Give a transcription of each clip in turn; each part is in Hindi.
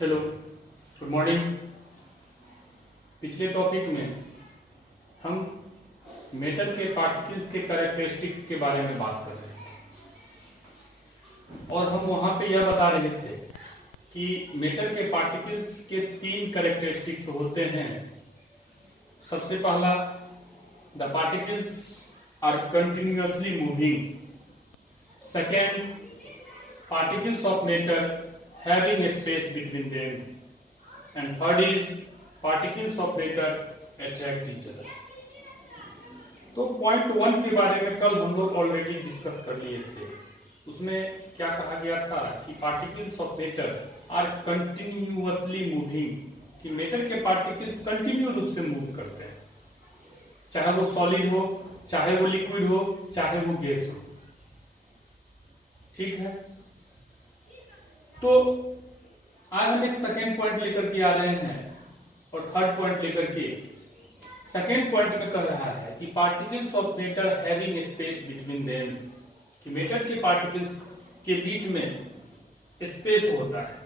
Hello, good morning. पिछले टॉपिक में हम मेटल के पार्टिकल्स के कैरेक्टरिस्टिक्स के बारे में बात कर रहे थे और हम वहां पे यह बता रहे थे कि मेटल के पार्टिकल्स के तीन कैरेक्टरिस्टिक्स होते हैं। सबसे पहला, the particles are continuously moving. Second, particles of matter having a space between them, and third is particles of matter attract each other. तो पॉइंट वन के बारे में कल हम लोग ऑलरेडी डिस्कस कर लिए थे। उसमें क्या कहा गया था कि particles of matter are continuously moving, कि मैटर के पार्टिकल्स कंटिन्यू रूप से मूव करते हैं, चाहे वो सॉलिड हो, चाहे वो लिक्विड हो, चाहे वो गैस हो। ठीक है, तो आज हम एक सेकेंड पॉइंट लेकर के आ रहे हैं और थर्ड पॉइंट लेकर के। सेकेंड पॉइंट में कह रहा है कि particles of matter having space between them, कि मैटर के पार्टिकल्स के बीच में स्पेस होता है।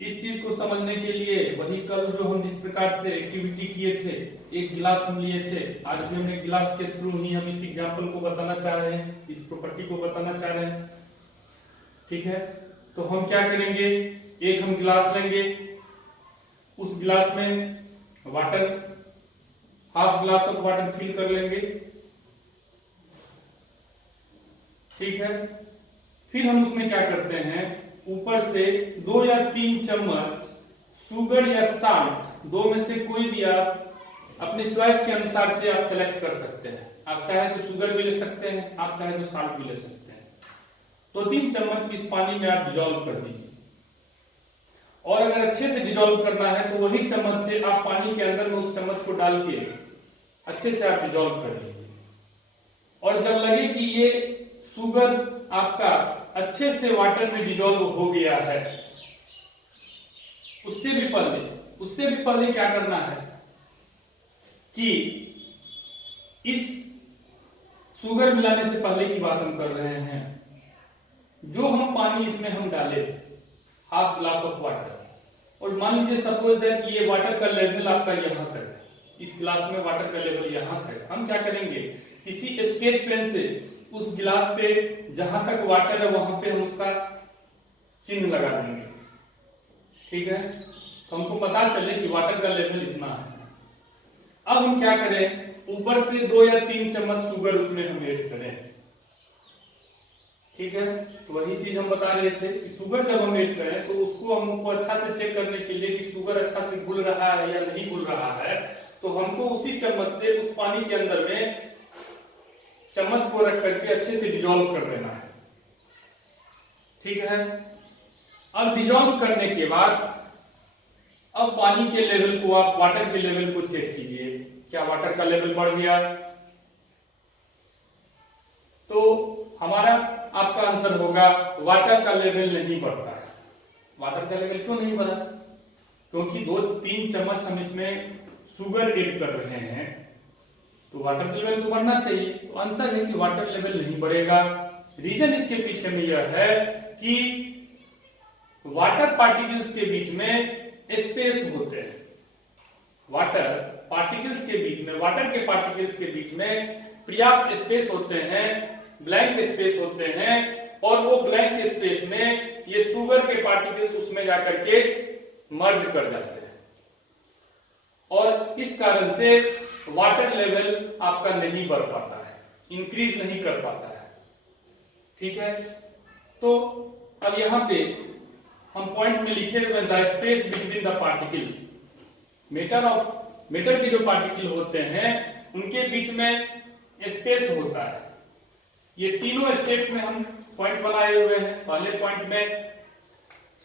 इस चीज को समझने के लिए वही कल जो हम जिस प्रकार से एक्टिविटी किए थे, एक गिलास हम लिए थे, आज भी हम एक गिलास के थ्रू ही हम इस एग्जांपल को बताना चाह रहे हैं, इस प्रॉपर्टी को बताना चाह रहे हैं। ठीक है, तो हम क्या करेंगे, एक हम गिलास लेंगे, उस गिलास में water, half glass of water fill कर लेंगे। ठीक है, फिर हम उसमें क्या करते हैं, ऊपर से 2 या 3 चम्मच शुगर या साल्ट, दो में से कोई भी आप अपने चॉइस के अनुसार से आप सेलेक्ट कर सकते हैं। आप चाहे तो शुगर भी ले सकते हैं, आप चाहे तो साल्ट भी ले सकते हैं। तो 3 चम्मच इस पानी में आप डिजोल्व कर दीजिए, और अगर अच्छे से डिजोल्व करना है तो वही चम्मच से आप पानी के अंदर में उस चम्मच को डाल के अच्छे से आप डिजोल्व कर दीजिए। और जब लगे कि ये शुगर आपका अच्छे से वाटर में डिजोल्व हो गया है, उससे भी पहले क्या करना है कि इस शुगर मिलाने से पहले की बात हम कर रहे हैं, जो हम पानी इसमें हम डाले हाफ ग्लास ऑफ वाटर, और मान लीजिए सपोज दैट ये वाटर का लेवल आपका यहाँ तक है, इस गिलास में वाटर का लेवल यहाँ तक। हम क्या करेंगे, किसी स्केच पेन से उस गिलास पे जहां तक वाटर है वहां पे हम उसका चिन्ह लगा देंगे। ठीक है, तो हमको पता चले कि वाटर का लेवल इतना है। अब हम क्या करें, ऊपर से 2 या 3 चम्मच शुगर उसमें हम ऐड करें। ठीक है, तो वही चीज हम बता रहे थे कि शुगर जब हम ऐड करें तो उसको हमको अच्छा से चेक करने के लिए कि शुगर अच्छा से घुल रहा है या नहीं घुल रहा है, तो हमको उसी चम्मच से उस पानी के अंदर में चम्मच को रख करके अच्छे से डिजोल्व कर देना है। ठीक है, अब डिजोल्व करने के बाद अब पानी के लेवल को, आप वाटर के लेवल को चेक कीजिए, क्या वाटर का लेवल बढ़ गया। तो हमारा आपका आंसर होगा वाटर का लेवल नहीं बढ़ता है। वाटर का लेवल क्यों नहीं बढ़ा, क्योंकि 2-3 चम्मच हम इसमें शुगर ऐड कर रहे हैं, तो वाटर का लेवल तो बढ़ना चाहिए। तो आंसर है कि वाटर लेवल नहीं बढ़ेगा। रीजन इसके पीछे में यह है कि वाटर पार्टिकल्स के बीच में स्पेस होते हैं। वाटर पार्टिकल्स के बीच में, वाटर के पार्टिकल्स के बीच में पर्याप्त स्पेस होते हैं, ब्लैंक स्पेस होते हैं, और वो ब्लैंक स्पेस में ये शुगर के पार्टिकल्स उसमें जाकर के मर्ज कर जाते हैं, और इस कारण से वाटर लेवल आपका नहीं बढ़ पाता है, इंक्रीज नहीं कर पाता है। ठीक है, तो अब यहां पे हम पॉइंट में लिखे हुए the space between the particle, matter के जो पार्टिकल होते हैं उनके बीच में स्पेस होता है। ये तीनों स्टेट्स में हम पॉइंट बनाए हुए हैं। पहले पॉइंट में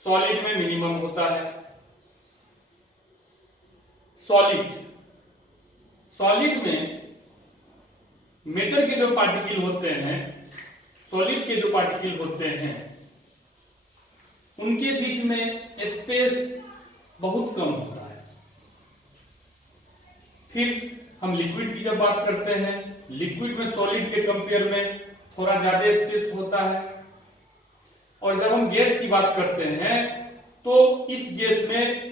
सॉलिड में मिनिमम होता है। सॉलिड में मैटर के जो पार्टिकल होते हैं, सॉलिड के जो पार्टिकल होते हैं, उनके बीच में स्पेस बहुत कम होता है। फिर हम लिक्विड की जब बात करते हैं, लिक्विड में सॉलिड के कंपेयर में थोड़ा ज्यादा स्पेस होता है, और जब हम गैस की बात करते हैं तो इस गैस में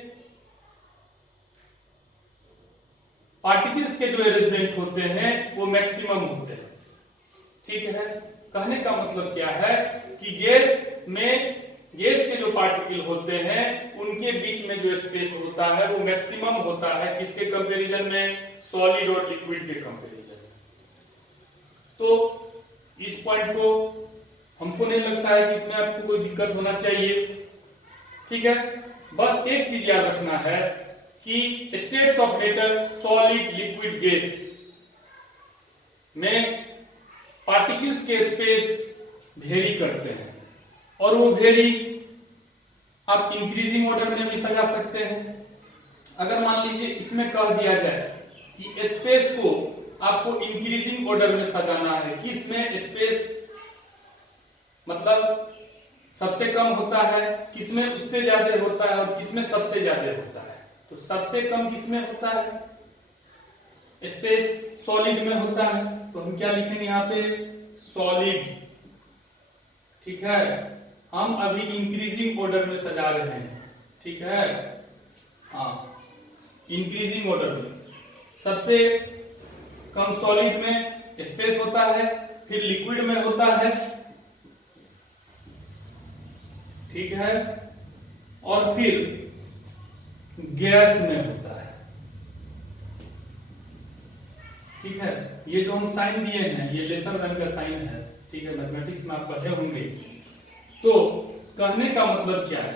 पार्टिकल्स के जो अरेंजमेंट होते हैं वो मैक्सिमम होते हैं। ठीक है, कहने का मतलब क्या है कि गैस के जो पार्टिकल होते हैं उनके बीच में जो स्पेस होता है वो मैक्सिमम होता है, किसके कंपैरिजन में? सॉलिड और लिक्विड के कंपैरिजन में। तो इस पॉइंट को हमको नहीं लगता है कि इसमें आपको कोई दिक्कत होना चाहिए। ठीक है, बस एक चीज याद रखना है कि states of matter, solid, liquid, gas में पार्टिकल्स के स्पेस वेरी करते हैं और वो वेरी आप इंक्रीजिंग ऑर्डर में भी सजा सकते हैं। अगर मान लीजिए इसमें कह दिया जाए कि स्पेस को आपको इंक्रीजिंग ऑर्डर में सजाना है, किसमें स्पेस मतलब सबसे कम होता है, किसमें उससे ज्यादा होता है और किसमें सबसे ज्यादा होता है? तो सबसे कम किसमें होता है? स्पेस सॉलिड में होता है। तो हम क्या लिखेंगे यहाँ पे? सॉलिड। ठीक है, हम अभी इंक्रीजिंग ऑर्डर में सजा रहे हैं। ठीक है, हाँ, इंक्रीजिंग ऑर्डर में सबसे कम सॉलिड में स्पेस होता है, फिर लिक्विड में होता है। ठीक है, और फिर गैस में होता है। ठीक है, ये जो हम साइन दिए हैं ये लेसर देन का साइन है। ठीक है, मैथमेटिक्स में आप पढ़े होंगे। तो कहने का मतलब क्या है?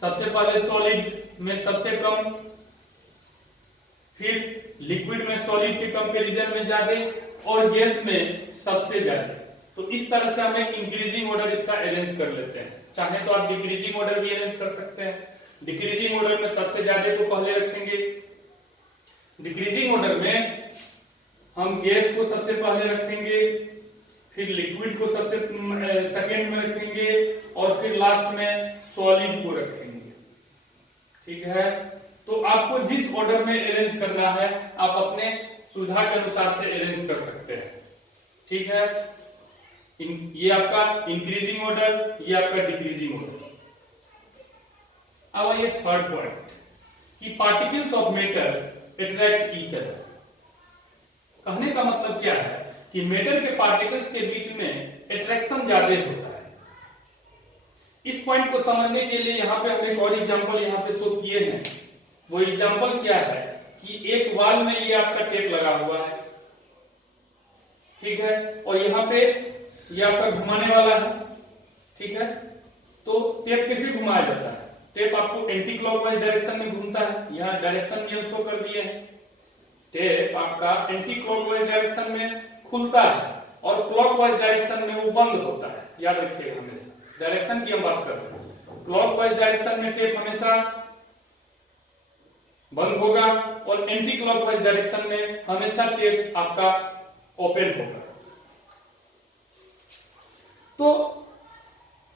सबसे पहले सॉलिड में सबसे कम, फिर लिक्विड में सॉलिड के कंपैरिजन में ज्यादा और गैस में सबसे ज्यादा। तो इस तरह से हमें इंक्रीजिंग ऑर्डर इसका अरेंज कर लेते हैं। चाहे तो आप डिक्रीजिंग ऑर्डर भी अरेंज कर सकते हैं। डिक्रीजिंग ऑर्डर में सबसे ज्यादा को पहले रखेंगे। डिक्रीजिंग ऑर्डर में हम गैस को सबसे पहले रखेंगे, फिर लिक्विड को सबसे सेकंड में रखेंगे और फिर लास्ट में सॉलिड को रखेंगे। ठीक है, तो आपको जिस ऑर्डर में अरेंज करना है आप अपने सुविधा के अनुसार से अरेंज कर सकते हैं। ठीक है, ये आपका इंक्रीजिंग ऑर्डर, ये आपका डिक्रीजिंग ऑर्डर। अब आइए थर्ड पॉइंट कि particles of matter attract each other. कहने का मतलब क्या है कि मैटर के पार्टिकल्स के बीच में अट्रैक्शन ज्यादा होता है। इस पॉइंट को समझने के लिए यहाँ पे हमने एक और एग्जांपल यहाँ पे शो किए हैं। वो एग्जांपल क्या है कि एक वॉल में ये आपका टेप लगा हुआ है। ठीक है, और यहाँ पे ये आपका घुमाने वाला है। ठीक है, तो टेप कैसे घुमाया जाता है? टेप आपको एंटी क्लॉकवाइज डायरेक्शन में घूमता है। यहाँ डायरेक्शन भी हम शो कर दिए हैं। टेप आपका एंटी क्लॉकवाइज डायरेक्शन में खुलता है और क्लॉकवाइज डायरेक्शन में वो बंद होता है। याद रखिएगा, हमेशा डायरेक्शन की हम बात करते हैं। क्लॉकवाइज डायरेक्शन में टेप हमेशा बंद होगा और एंटी क्लॉकवाइज डायरेक्शन में हमेशा टेप आपका ओपन होगा। तो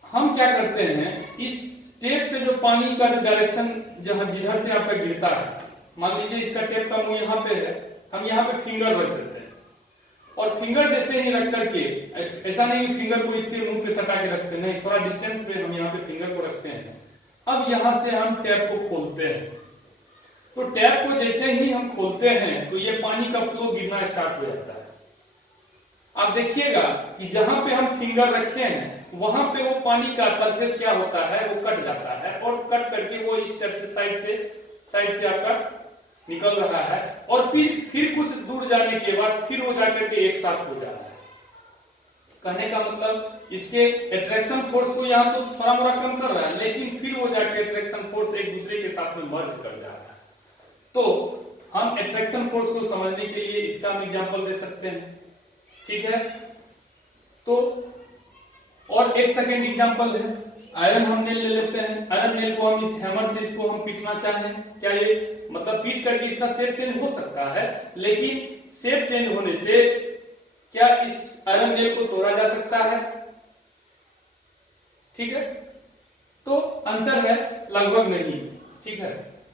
हम क्या करते हैं, इस टेप से जो पानी का जो डायरेक्शन जहां जिधर से आपका गिरता है, मान लीजिए इसका टेप का मुंह यहाँ पे है, हम यहाँ पे फिंगर रख देते हैं और फिंगर जैसे ही रख करके, ऐसा नहीं फिंगर को इसके मुंह पे सटा के रखते नहीं, थोड़ा डिस्टेंस पे हम यहाँ पे फिंगर को रखते हैं। अब यहाँ से हम टैप को खोलते हैं। तो टैप को जैसे ही हम खोलते हैं तो ये पानी का फ्लो गिरना स्टार्ट हो जाता है। आप देखिएगा कि जहां पे हम फिंगर रखे हैं वहां पे वो पानी का सरफेस क्या होता है, वो कट जाता है और कट करके वो इस टाइप से साइड से आपका निकल रहा है और फिर कुछ दूर जाने के बाद फिर वो जाकर के एक साथ हो जा रहा है। कहने का मतलब इसके अट्रैक्शन फोर्स को यहाँ तो थोड़ा मोड़ा कम कर रहा है, लेकिन फिर वो जाके अट्रैक्शन फोर्स एक दूसरे के साथ में मर्ज कर जा रहा है। तो हम अट्रैक्शन फोर्स को समझने के लिए इसका हम एग्जांपल दे सकते हैं। ठीक है, तो और एक सेकेंड एग्जांपल है, आयरन हम नेल ले लेते हैं। आयरन नेल को हम इस हैमर से इसको हम पीटना चाहें, क्या ये मतलब पीट करके इसका शेप चेंज हो सकता है, लेकिन शेप चेंज होने से क्या इस आयरन नेल को तोड़ा जा सकता है? ठीक है, तो आंसर है लगभग नहीं। ठीक है,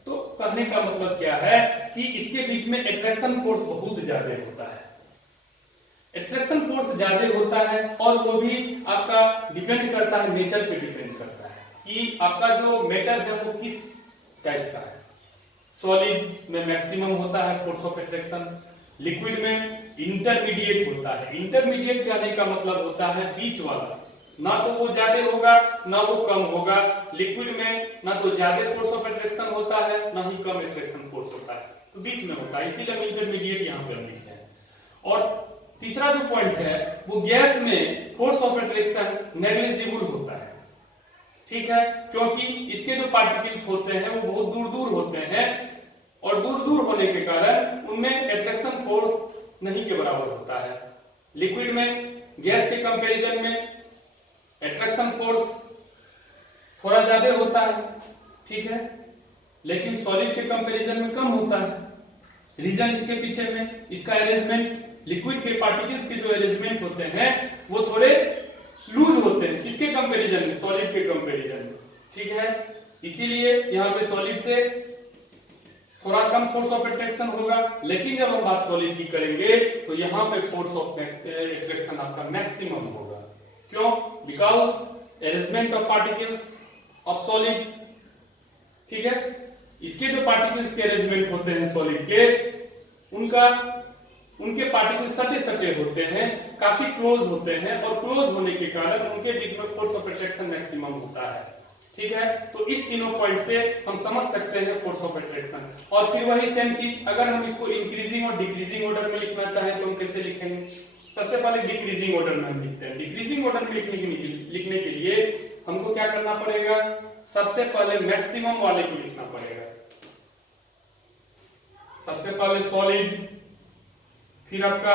तो कहने का मतलब क्या है कि इसके बीच में अट्रैक्शन फोर्स बहुत ज्यादा होता है। अट्रैक्शन फोर्स ज्यादा होता है और वो भी आपका डिपेंड करता है, नेचर पे डिपेंड करता है कि आपका जो मेटल है वो किस टाइप का है। सॉलिड में मैक्सिमम होता है फोर्स ऑफ अट्रैक्शन, लिक्विड में इंटरमीडिएट होता है। इंटरमीडिएट कहने का मतलब होता है बीच वाला, ना तो वो ज्यादा होगा ना वो कम होगा। लिक्विड में ना तो ज्यादा फोर्स ऑफ अट्रैक्शन होता है ना ही कम अट्रैक्शन फोर्स होता है, तो बीच में होता है, इसीलिए हम इंटरमीडिएट यहाँ पे हम लिखे हैं। और तीसरा जो पॉइंट है वो गैस में फोर्स ऑफ अट्रैक्शन नेग्लिजिबल होता है, ठीक है, क्योंकि इसके जो पार्टिकल्स होते हैं वो बहुत दूर दूर होते हैं और दूर दूर होने के कारण उनमें अट्रैक्शन फोर्स नहीं के बराबर होता है। लिक्विड में गैस के कंपैरिजन में अट्रैक्शन फोर्स थोड़ा ज्यादा होता है, ठीक है, लेकिन सॉलिड के कंपैरिजन में कम होता है। रीजन इसके पीछे में इसका अरेंजमेंट, लिक्विड के पार्टिकल्स के जो अरेंजमेंट होते हैं वो थोड़े लूज होते हैं किसके कंपैरिजन में, सॉलिड के कंपैरिजन में, ठीक है। इसीलिए यहाँ पे सॉलिड से थोड़ा कम फोर्स ऑफ अट्रैक्शन होगा, लेकिन जब हम बात सॉलिड की करेंगे तो यहाँ पे फोर्स ऑफ अट्रैक्शन आपका मैक्सिमम होगा। क्यों? Because arrangement of particles of solid, ठीक है, इसके जो पार्टिकल्स के अरेंजमेंट होते हैं सॉलिड के, उनके पार्टिकल्स सटे सटे होते हैं, काफी क्लोज होते हैं और क्लोज होने के कारण उनके बीच में फोर्स ऑफ अट्रैक्शन मैक्सिमम होता है, ठीक है। तो इस तीनों पॉइंट से हम समझ सकते हैं फोर्स ऑफ अट्रैक्शन। और फिर वही सेम चीज अगर हम इसको इंक्रीजिंग और डिक्रीजिंग ऑर्डर में लिखना चाहें तो हम कैसे लिखेंगे? सबसे पहले डिक्रीजिंग ऑर्डर में हम लिखते हैं। डिक्रीजिंग ऑर्डर में लिखने के लिए हमको क्या करना पड़ेगा? सबसे पहले मैक्सिमम वाले को लिखना पड़ेगा। सबसे पहले सॉलिड, फिर आपका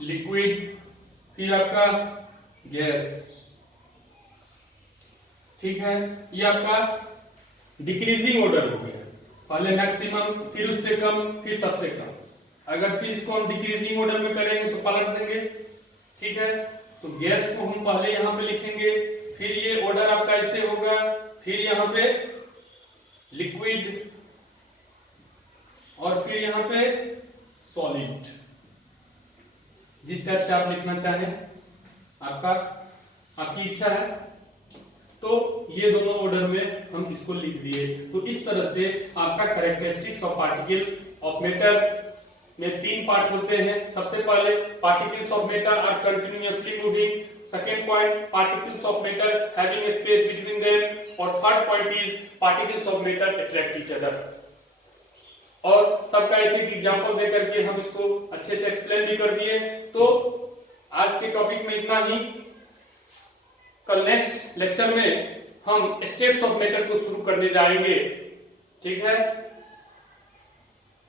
लिक्विड, फिर आपका गैस, ठीक है। ये आपका डिक्रीजिंग ऑर्डर हो गया, पहले मैक्सिमम, फिर उससे कम, फिर सबसे कम। अगर फिर इसको हम डिक्रीजिंग ऑर्डर में करेंगे तो पलट देंगे, ठीक है। तो गैस को हम पहले यहां पे लिखेंगे, फिर ये ऑर्डर आपका ऐसे होगा, फिर यहां पे लिक्विड और फिर यहां पे सॉलिड। जिस टाइप से आप लिखना चाहें आपकी इच्छा है, तो ये दोनों ऑर्डर में हम इसको लिख दिए। तो इस तरह से आपका characteristics of particle of matter में तीन पार्ट होते हैं। सबसे पहले particles of matter are continuously moving, second point particles of matter having space between them, और third point is particles of matter attract each other. और सबका एक एक एग्जांपल देकर के हम इसको अच्छे से एक्सप्लेन भी कर दिए। तो आज के टॉपिक में इतना ही। कल नेक्स्ट लेक्चर में हम स्टेट्स ऑफ मैटर को शुरू करने जाएंगे, ठीक है।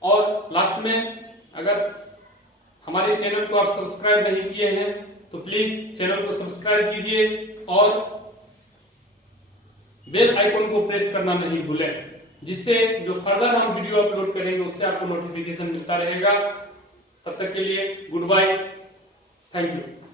और लास्ट में अगर हमारे चैनल को आप सब्सक्राइब नहीं किए हैं तो प्लीज चैनल को सब्सक्राइब कीजिए और बेल आइकन को प्रेस करना नहीं भूलें, जिससे जो फर्दर हम वीडियो अपलोड करेंगे उससे आपको नोटिफिकेशन मिलता रहेगा। तब तक के लिए गुड बाय, थैंक यू।